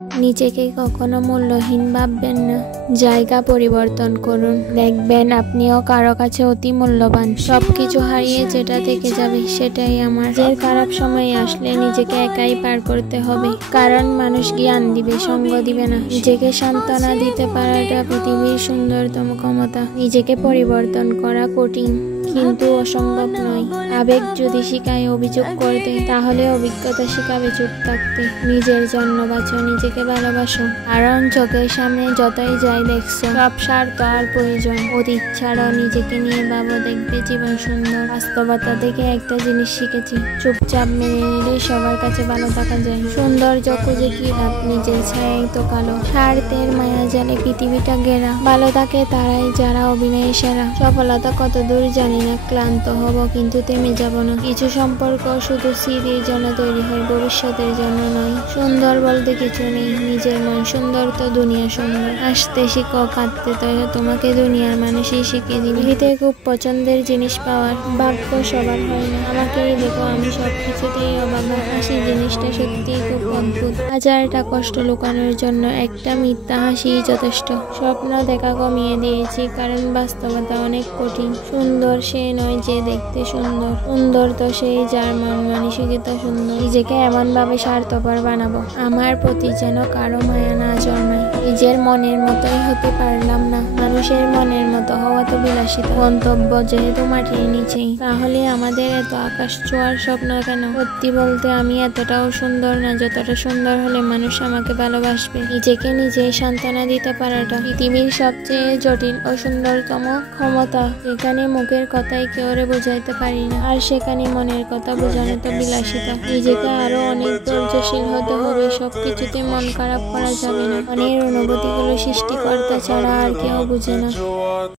নিজেকে কখনো মূল্যহীন ভাববেন না। জায়গা পরিবর্তন করুন, দেখবেন আপনিও কারো কাছে অতি মূল্যবান। সবকিছু হারিয়ে যেটা থেকে যাবে সেটাই আমার। যে খারাপ সময় আসলে নিজেকে একাই পার করতে হবে, কারণ মানুষ জ্ঞান দিবে, সঙ্গ দিবে না। নিজেকে সান্ত্বনা দিতে পারাটা পৃথিবীর সুন্দরতম ক্ষমতা। নিজেকে পরিবর্তন করা কঠিন কিন্তু অসম্ভব নয়। আবেগ যদি শিখায় অভিযোগ করতে, তাহলে অভিজ্ঞতা শিখাবে চুপ থাকতে। নিজের জন্য বাঁচো, নিজেকে ভালোবাসো, কারণ চোখের সামনে যতই যাই দেখছো সব স্বার্থ আর প্রয়োজন। অতীত ছাড়াও নিজেকে নিয়ে ভাবো, দেখবে জীবন সুন্দর। বাস্তবতা থেকে একটা জিনিস শিখেছি, চুপচাপ মেনে নিলে সবার কাছে ভালো থাকা যায়। সৌন্দর্য খুঁজে কি লাভ, নিজের ছায়াই তো কালো। স্বার্থের মায়া জালে পৃথিবীটা ঘেরা। ভালো থাকে তারাই যারা অভিনয়ে সেরা। সফলতা কত দূর জানি না, ক্লান্ত হব কিন্তু থেমে যাব না। কিছু সম্পর্ক শুধু স্মৃতির জন্য তৈরি হয়, ভবিষ্যতের জন্য নয়। সুন্দর বলতে কিছু নেই, নিজের মন সুন্দর তো দুনিয়া সুন্দর। হাসতে শিখো, কাঁদতে তো তোমাকে দুনিয়ার মানুষই শিখিয়ে দিবে। পৃথিবীতে খুব পছন্দের জিনিস পাওয়ার ভাগ্য সবার হয় না। আমাকেই দেখো, আমি সবকিছুতেই অবাক। হাসি জিনিসটা সত্যিই খুব অদ্ভুত। হাজারটা কষ্ট লুকানোর জন্য একটা মিথ্যা হাসি যথেষ্ট। স্বপ্ন দেখা কমিয়ে দিয়েছি, কারণ বাস্তবতা অনেক কঠিন। সুন্দর সে নয় যে দেখতে সুন্দর, সুন্দর তো সেই যার মন মানসিকতা সুন্দর। নিজেকে এমন ভাবে স্বার্থপর বানাবো, আমার প্রতি যেন কারো মায়া না জন্মায়। নিজের মনের মতোই হতে পারলাম না, মানুষের মনের মতো হওয়া তো বিলাসিতা। গন্তব্য যেহেতু মাটির নিচেই, তাহলে আমাদের এত আকাশ ছোঁয়ার স্বপ্ন কেন? সত্যি বলতে আমি এতটাও সুন্দর না যতটা সুন্দর হলে মানুষ আমাকে ভালোবাসবে। নিজেকে নিজেই সান্ত্বনা দিতে পারাটা পৃথিবীর সবচেয়ে জটিল ও সুন্দরতম ক্ষমতা। যেখানে মুখের কথাই কেউরে বোঝাইতে পারি না, আর সেখানে মনের কথা বোঝানো তো বিলাসিতা। নিজেকে আরো অনেক ধৈর্যশীল হতে হবে, সবকিছুতে মন খারাপ করা যাবে না। মনের অনুভূতিগুলো সৃষ্টিকর্তা ছাড়া আর কেউ বুঝে না।